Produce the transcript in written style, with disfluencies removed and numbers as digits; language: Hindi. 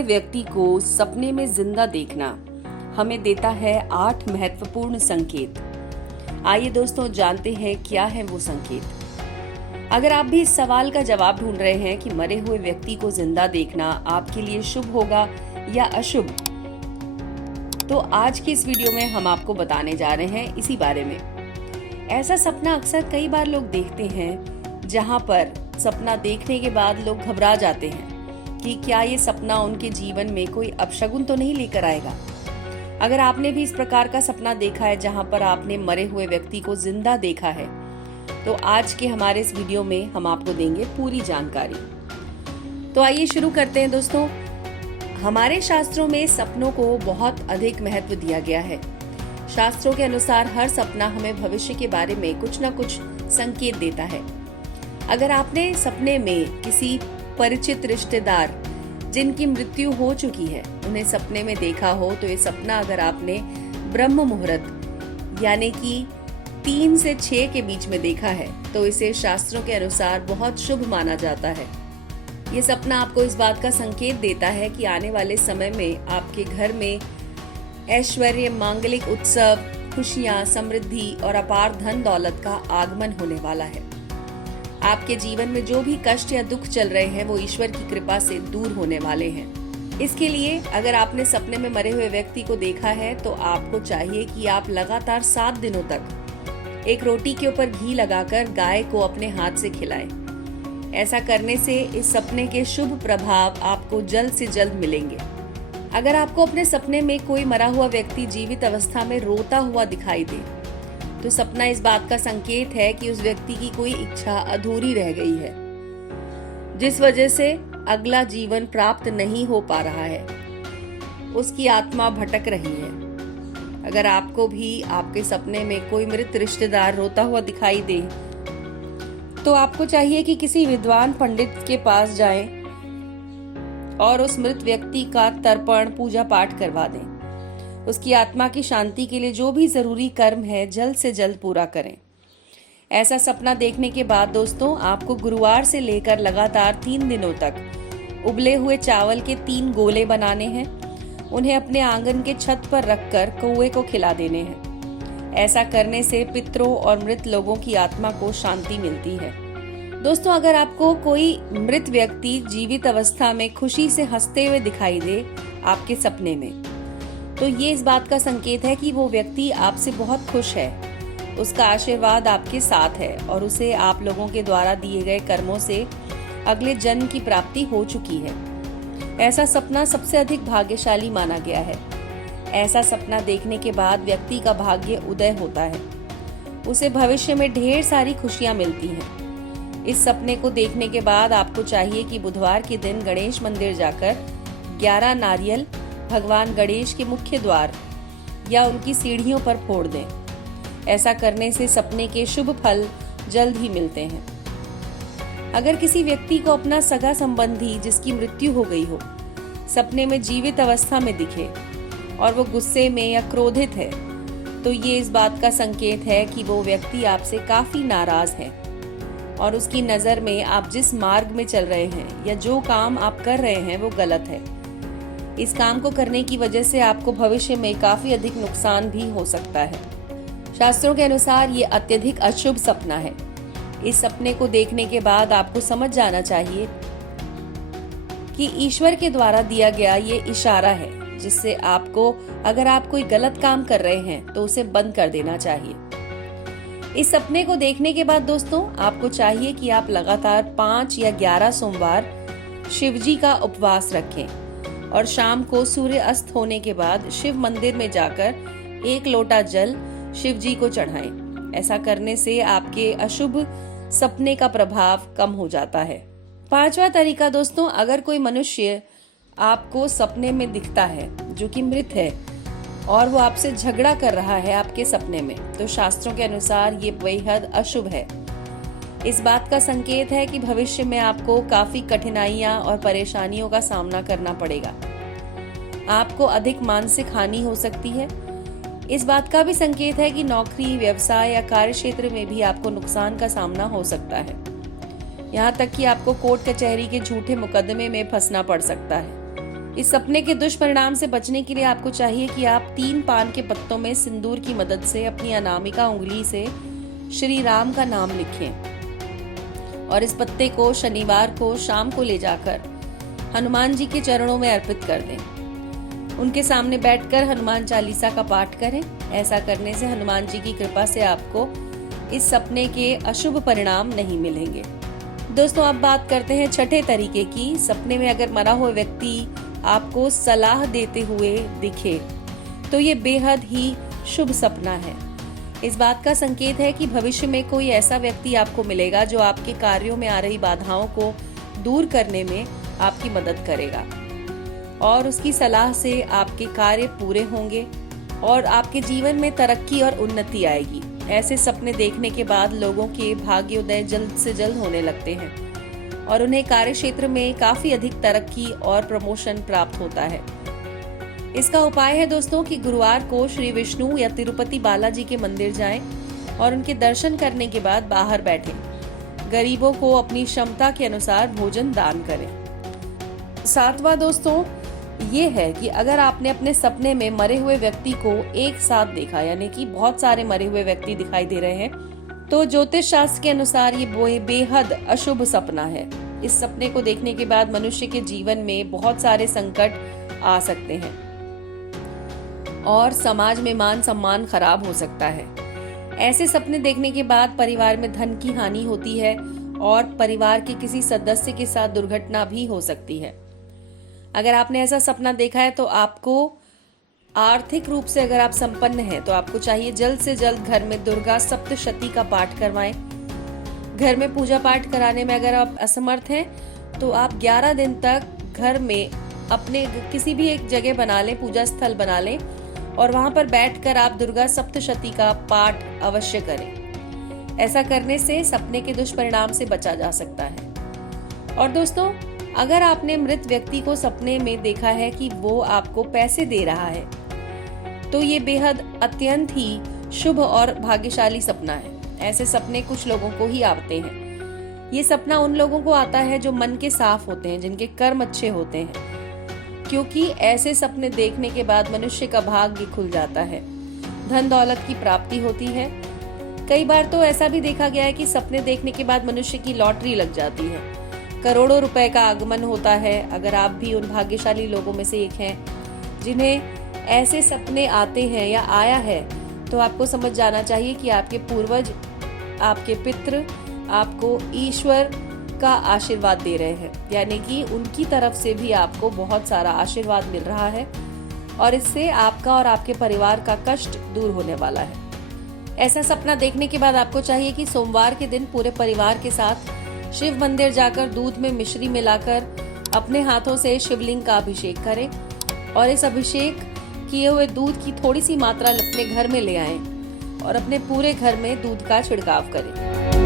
हुए व्यक्ति को सपने में जिंदा देखना हमें देता है 8 महत्वपूर्ण संकेत। आइए दोस्तों जानते हैं क्या है वो संकेत। अगर आप भी इस सवाल का जवाब ढूंढ रहे हैं कि मरे हुए व्यक्ति को जिंदा देखना आपके लिए शुभ होगा या अशुभ, तो आज की इस वीडियो में हम आपको बताने जा रहे हैं इसी बारे में। ऐसा सपना अक्सर कई बार लोग देखते हैं, जहां पर सपना देखने के बाद लोग घबरा जाते हैं कि क्या ये सपना उनके जीवन में कोई अपशगुन तो नहीं लेकर आएगा। अगर आपने भी इस प्रकार का सपना देखा है जहां पर आपने मरे हुए व्यक्ति को जिंदा देखा है, तो आज के हमारे इस वीडियो में हम आपको देंगे पूरी जानकारी। तो आइए शुरू करते हैं दोस्तों। हमारे शास्त्रों में सपनों को बहुत अधिक महत्व दिया गया है। शास्त्रों के अनुसार हर सपना हमें भविष्य के बारे में कुछ न कुछ संकेत देता है। अगर आपने सपने में किसी परिचित रिश्तेदार जिनकी मृत्यु हो चुकी है उन्हें सपने में देखा हो, तो ये सपना अगर आपने ब्रह्म मुहूर्त यानी कि 3 से 6 के बीच में देखा है, तो इसे शास्त्रों के अनुसार बहुत शुभ माना जाता है। ये सपना आपको इस बात का संकेत देता है कि आने वाले समय में आपके घर में ऐश्वर्य, मांगलिक उत्सव, खुशियां, समृद्धि और अपार धन दौलत का आगमन होने वाला है। आपके जीवन में जो भी कष्ट या दुख चल रहे हैं वो ईश्वर की कृपा से दूर होने वाले हैं। इसके लिए अगर आपने सपने में मरे हुए व्यक्ति को देखा है, तो आपको चाहिए कि आप लगातार 7 दिनों तक एक रोटी के ऊपर घी लगाकर गाय को अपने हाथ से खिलाएं। ऐसा करने से इस सपने के शुभ प्रभाव आपको जल्द से जल्द मिलेंगे। अगर आपको अपने सपने में कोई मरा हुआ व्यक्ति जीवित अवस्था में रोता हुआ दिखाई दे, तो सपना इस बात का संकेत है कि उस व्यक्ति की कोई इच्छा अधूरी रह गई है, जिस वजह से अगला जीवन प्राप्त नहीं हो पा रहा है। उसकी आत्मा भटक रही है। अगर आपको भी आपके सपने में कोई मृत रिश्तेदार रोता हुआ दिखाई दे, तो आपको चाहिए कि किसी विद्वान पंडित के पास जाएं और उस मृत व्यक्ति का तर्पण, पूजा पाठ करवा दें। उसकी आत्मा की शांति के लिए जो भी जरूरी कर्म है जल्द से जल्द पूरा करें। ऐसा सपना देखने के बाद दोस्तों आपको गुरुवार से लेकर लगातार 3 दिनों तक उबले हुए चावल के 3 गोले बनाने हैं। उन्हें अपने आंगन के छत पर रखकर कौवे को खिला देने हैं। ऐसा करने से पितरों और मृत लोगों की आत्मा को शांति मिलती है। दोस्तों, अगर आपको कोई मृत व्यक्ति जीवित अवस्था में खुशी से हंसते हुए दिखाई दे आपके सपने में, तो ये इस बात का संकेत है कि वो व्यक्ति आपसे बहुत खुश है, उसका आशीर्वाद आपके साथ है और उसे आप लोगों के द्वारा दिए गए कर्मों से अगले जन्म की प्राप्ति हो चुकी है। ऐसा सपना सबसे अधिक भाग्यशाली माना गया है। ऐसा सपना देखने के बाद व्यक्ति का भाग्य उदय होता है। उसे भविष्य में ढेर सारी खुशियां मिलती हैं। इस सपने को देखने के बाद आपको चाहिए कि बुधवार के दिन गणेश मंदिर जाकर 11 नारियल भगवान गणेश के मुख्य द्वार या उनकी सीढ़ियों पर फोड़ दें। ऐसा करने से सपने के शुभ फल जल्द ही मिलते हैं। अगर किसी व्यक्ति को अपना सगा संबंधी जिसकी मृत्यु हो गई हो सपने में जीवित अवस्था में दिखे और वो गुस्से में या क्रोधित है, तो ये इस बात का संकेत है कि वो व्यक्ति आपसे काफी नाराज है और उसकी नजर में आप जिस मार्ग में चल रहे हैं या जो काम आप कर रहे हैं वो गलत है। इस काम को करने की वजह से आपको भविष्य में काफी अधिक नुकसान भी हो सकता है। शास्त्रों के अनुसार ये अत्यधिक अशुभ सपना है। इस सपने को देखने के बाद आपको समझ जाना चाहिए कि ईश्वर के द्वारा दिया गया ये इशारा है, जिससे आपको अगर आप कोई गलत काम कर रहे हैं तो उसे बंद कर देना चाहिए। इस सपने को देखने के बाद दोस्तों आपको चाहिए कि आप लगातार 5 या 11 सोमवार शिवजी का उपवास रखें और शाम को सूर्य अस्त होने के बाद शिव मंदिर में जाकर 1 लोटा जल शिव जी को चढ़ाएं। ऐसा करने से आपके अशुभ सपने का प्रभाव कम हो जाता है। 5वां तरीका दोस्तों, अगर कोई मनुष्य आपको सपने में दिखता है जो कि मृत है और वो आपसे झगड़ा कर रहा है आपके सपने में, तो शास्त्रों के अनुसार ये बेहद अशुभ है। इस बात का संकेत है कि भविष्य में आपको काफी कठिनाइयां और परेशानियों का सामना करना पड़ेगा। आपको अधिक मानसिक हानि हो सकती है। इस बात का भी संकेत है कि नौकरी, व्यवसाय या कार्य क्षेत्र में भी आपको नुकसान का सामना हो सकता है। यहाँ तक कि आपको कोर्ट कचहरी के झूठे मुकदमे में फंसना पड़ सकता है। इस सपने के दुष्परिणाम से बचने के लिए आपको चाहिए कि आप 3 पान के पत्तों में सिंदूर की मदद से अपनी अनामिका उंगली से श्री राम का नाम लिखें और इस पत्ते को शनिवार को शाम को ले जाकर हनुमान जी के चरणों में अर्पित कर दें। उनके सामने बैठकर हनुमान चालीसा का पाठ करें। ऐसा करने से हनुमान जी की कृपा से आपको इस सपने के अशुभ परिणाम नहीं मिलेंगे। दोस्तों, अब बात करते हैं छठे तरीके की। सपने में अगर मरा हुआ व्यक्ति आपको सलाह देते हुए दिखे तो ये बेहद ही शुभ सपना है। इस बात का संकेत है कि भविष्य में कोई ऐसा व्यक्ति आपको मिलेगा जो आपके कार्यों में आ रही बाधाओं को दूर करने में आपकी मदद करेगा और उसकी सलाह से आपके कार्य पूरे होंगे और आपके जीवन में तरक्की और उन्नति आएगी। ऐसे सपने देखने के बाद लोगों के भाग्योदय जल्द से जल्द होने लगते हैं और उन्हें कार्य क्षेत्र में काफी अधिक तरक्की और प्रमोशन प्राप्त होता है। इसका उपाय है दोस्तों कि गुरुवार को श्री विष्णु या तिरुपति बालाजी के मंदिर जाएं और उनके दर्शन करने के बाद बाहर बैठें। गरीबों को अपनी क्षमता के अनुसार भोजन दान करें। सातवां दोस्तों ये है कि अगर आपने अपने सपने में मरे हुए व्यक्ति को एक साथ देखा, यानी कि बहुत सारे मरे हुए व्यक्ति दिखाई दे रहे हैं, तो ज्योतिष शास्त्र के अनुसार ये बेहद अशुभ सपना है। इस सपने को देखने के बाद मनुष्य के जीवन में बहुत सारे संकट आ सकते हैं और समाज में मान सम्मान खराब हो सकता है। ऐसे सपने देखने के बाद परिवार में धन की हानि होती है और परिवार के किसी सदस्य के साथ दुर्घटना भी हो सकती है। अगर आपने ऐसा सपना देखा है तो आपको आर्थिक रूप से अगर आप संपन्न हैं तो आपको चाहिए जल्द से जल्द घर में दुर्गा सप्तशती का पाठ करवाएं। घर में पूजा पाठ कराने में अगर आप असमर्थ हैं तो आप 11 दिन तक घर में अपने किसी भी एक जगह बना लें, पूजा स्थल बना लें और वहां पर बैठकर आप दुर्गा सप्तशती का पाठ अवश्य करें। ऐसा करने से सपने के दुष्परिणाम से बचा जा सकता है। और दोस्तों, अगर आपने मृत व्यक्ति को सपने में देखा है कि वो आपको पैसे दे रहा है तो ये बेहद अत्यंत ही शुभ और भाग्यशाली सपना है। ऐसे सपने कुछ लोगों को ही आते हैं। ये सपना उन लोगों को आता है जो मन के साफ होते हैं, जिनके कर्म अच्छे होते हैं, क्योंकि ऐसे सपने देखने के बाद मनुष्य का भाग्य खुल जाता है, धन दौलत की प्राप्ति होती है। कई बार तो ऐसा भी देखा गया है कि सपने देखने के बाद मनुष्य की लॉटरी लग जाती है, करोड़ों रुपए का आगमन होता है। अगर आप भी उन भाग्यशाली लोगों में से एक हैं जिन्हें ऐसे सपने आते हैं या आया है, तो आपको समझ जाना चाहिए कि आपके पूर्वज, आपके पितृ आपको ईश्वर का आशीर्वाद दे रहे हैं, यानी कि उनकी तरफ से भी आपको बहुत सारा आशीर्वाद मिल रहा है और इससे आपका और आपके परिवार का कष्ट दूर होने वाला है। ऐसा सपना देखने के बाद आपको चाहिए कि सोमवार के दिन पूरे परिवार के साथ शिव मंदिर जाकर दूध में मिश्री मिलाकर अपने हाथों से शिवलिंग का अभिषेक करें और इस अभिषेक किए हुए दूध की थोड़ी सी मात्रा अपने घर में ले आएं और अपने पूरे घर में दूध का छिड़काव करें।